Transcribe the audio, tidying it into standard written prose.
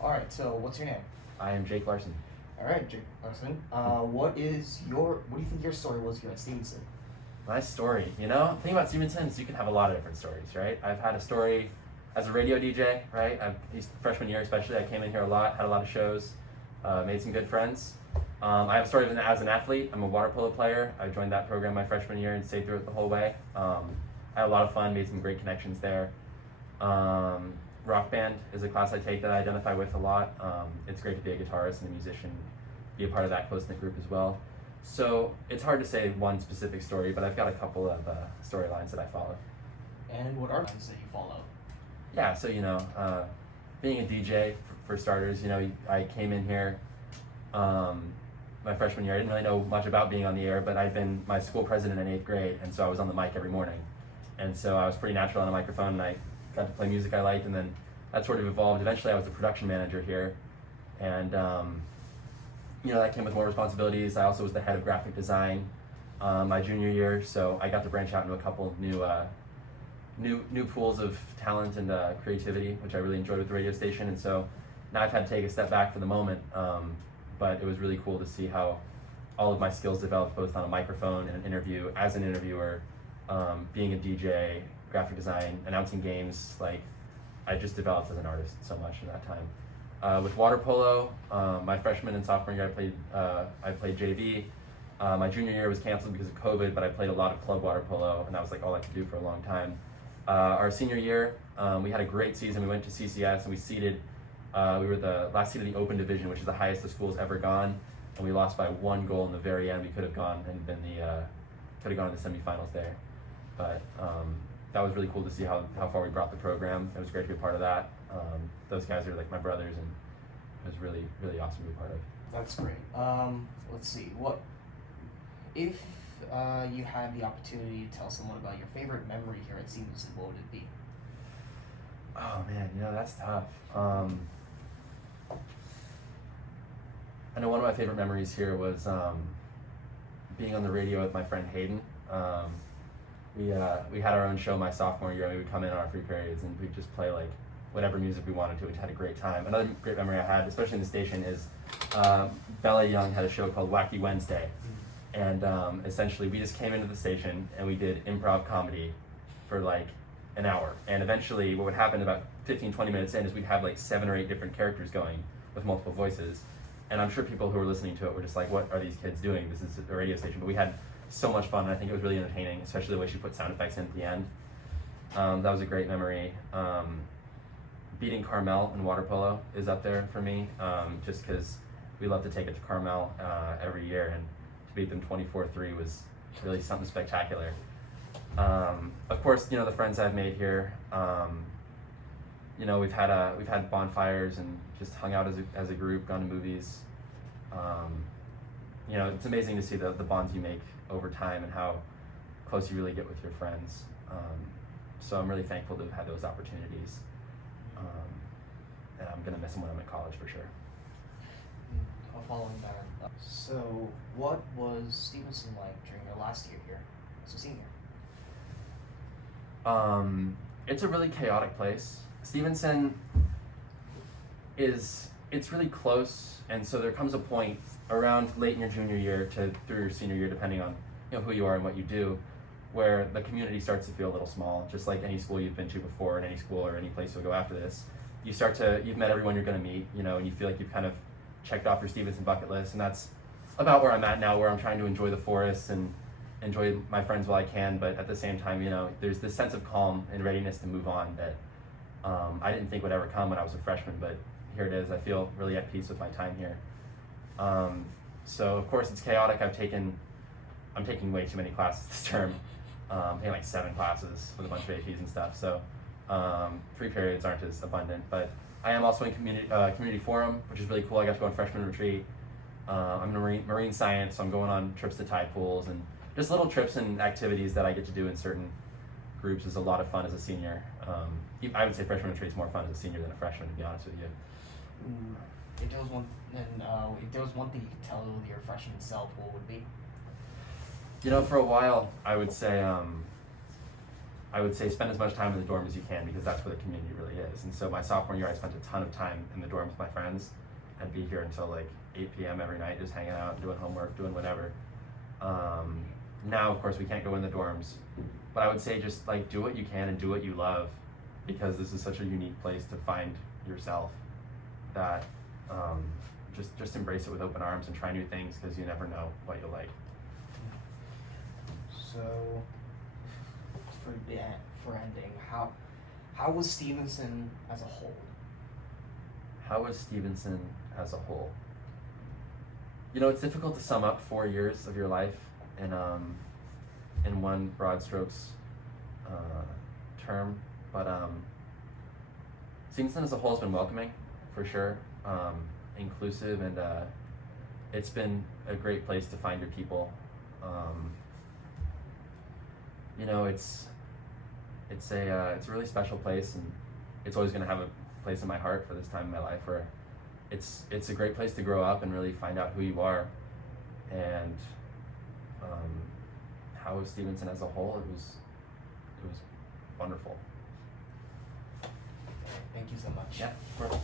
All right. So, what's your name? I am Jake Larson. All right, Jake Larson. What do you think your story was here at Stevenson? My story, the thing about Stevenson is you can have a lot of different stories, right? I've had a story as a radio DJ, right? Freshman year especially, I came in here a lot, had a lot of shows, made some good friends. I have a story as an athlete. I'm a water polo player. I joined that program my freshman year and stayed through it the whole way. I had a lot of fun, made some great connections there. Rock band is a class I take that I identify with a lot. It's great to be a guitarist and a musician, be a part of that close-knit group as well. So it's hard to say one specific story, but I've got a couple of storylines that I follow. And what are lines that you follow? Yeah, so being a DJ for starters, I came in here my freshman year. I didn't really know much about being on the air, but I'd been my school president in 8th grade, and so I was on the mic every morning. And so I was pretty natural on a microphone, and I got to play music I liked, and then that sort of evolved. Eventually I was the production manager here, and that came with more responsibilities. I also was the head of graphic design my junior year, so I got to branch out into a couple of new pools of talent and creativity, which I really enjoyed with the radio station. And so now I've had to take a step back for the moment, but it was really cool to see how all of my skills developed both on a microphone and an interview, as an interviewer, being a DJ, graphic design, announcing games. Like, I just developed as an artist so much in that time. With water polo, my freshman and sophomore year I played JV. My junior year was canceled because of COVID, but I played a lot of club water polo, and that was like all I could do for a long time. Our senior year, we had a great season. We went to CCS and we seeded. We were the last seed of the Open Division, which is the highest the school's ever gone, and we lost by 1 goal in the very end. We could have gone and been could have gone to the semifinals there, but that was really cool to see how far we brought the program. It was great to be a part of that. Those guys are like my brothers, and it was really, really awesome to be a part of. That's great. Let's see. What if you had the opportunity to tell someone about your favorite memory here at Stevenson? What would it be? Oh man, that's tough. I know one of my favorite memories here was being on the radio with my friend Hayden. We had our own show my sophomore year, and we would come in on our free periods and we'd just play like whatever music we wanted to. We had a great time. Another great memory I had, especially in the station, is Bella Young had a show called Wacky Wednesday, and essentially we just came into the station and we did improv comedy for like an hour. And eventually what would happen about 15-20 minutes in is we'd have like 7 or 8 different characters going with multiple voices. And I'm sure people who were listening to it were just like, what are these kids doing? This is a radio station. But we had so much fun, and I think it was really entertaining, especially the way she put sound effects in at the end. That was a great memory. Beating Carmel in water polo is up there for me, just because we love to take it to Carmel every year, and to beat them 24-3 was really something spectacular. Of course, the friends I've made here. We've had bonfires and just hung out as a group, gone to movies. It's amazing to see the bonds you make over time and how close you really get with your friends. So I'm really thankful to have had those opportunities. And I'm gonna miss them when I'm in college for sure. Following that, so what was Stevenson like during your last year here as a senior? It's a really chaotic place. Stevenson it's really close, and so there comes a point around late in your junior year to through your senior year, depending on who you are and what you do, where the community starts to feel a little small, just like any school you've been to before, and any school or any place you'll go after this. You've met everyone you're going to meet, and you feel like you've kind of checked off your Stevenson bucket list, and that's about where I'm at now, where I'm trying to enjoy the forest and enjoy my friends while I can, but at the same time, there's this sense of calm and readiness to move on that I didn't think would ever come when I was a freshman, but here it is. I feel really at peace with my time here. So of course it's chaotic. I'm taking way too many classes this term. I'm taking like 7 classes with a bunch of APs and stuff. So free periods aren't as abundant, but I am also in community forum, which is really cool. I got to go on freshman retreat. I'm in marine science, so I'm going on trips to tide pools, and just little trips and activities that I get to do in certain groups is a lot of fun as a senior. I would say freshman retreat is more fun as a senior than a freshman, to be honest with you. If there was one thing you could tell your freshman self, what would it be? For a while, I would say I would say spend as much time in the dorm as you can because that's where the community really is. And so my sophomore year, I spent a ton of time in the dorm with my friends. I'd be here until like 8 p.m. every night, just hanging out, doing homework, doing whatever. Now, of course, we can't go in the dorms, but I would say just like do what you can and do what you love, because this is such a unique place to find yourself. That just embrace it with open arms and try new things, because you never know what you'll like. So, for ending, how was Stevenson as a whole? How was Stevenson as a whole? You know, it's difficult to sum up 4 years of your life in one broad strokes term, but Stevenson as a whole has been welcoming, for sure, inclusive, and it's been a great place to find your people. You know, it's a really special place, and it's always going to have a place in my heart for this time in my life where it's a great place to grow up and really find out who you are. And how was Stevenson as a whole? It was wonderful. Thank you so much. Yeah, of course.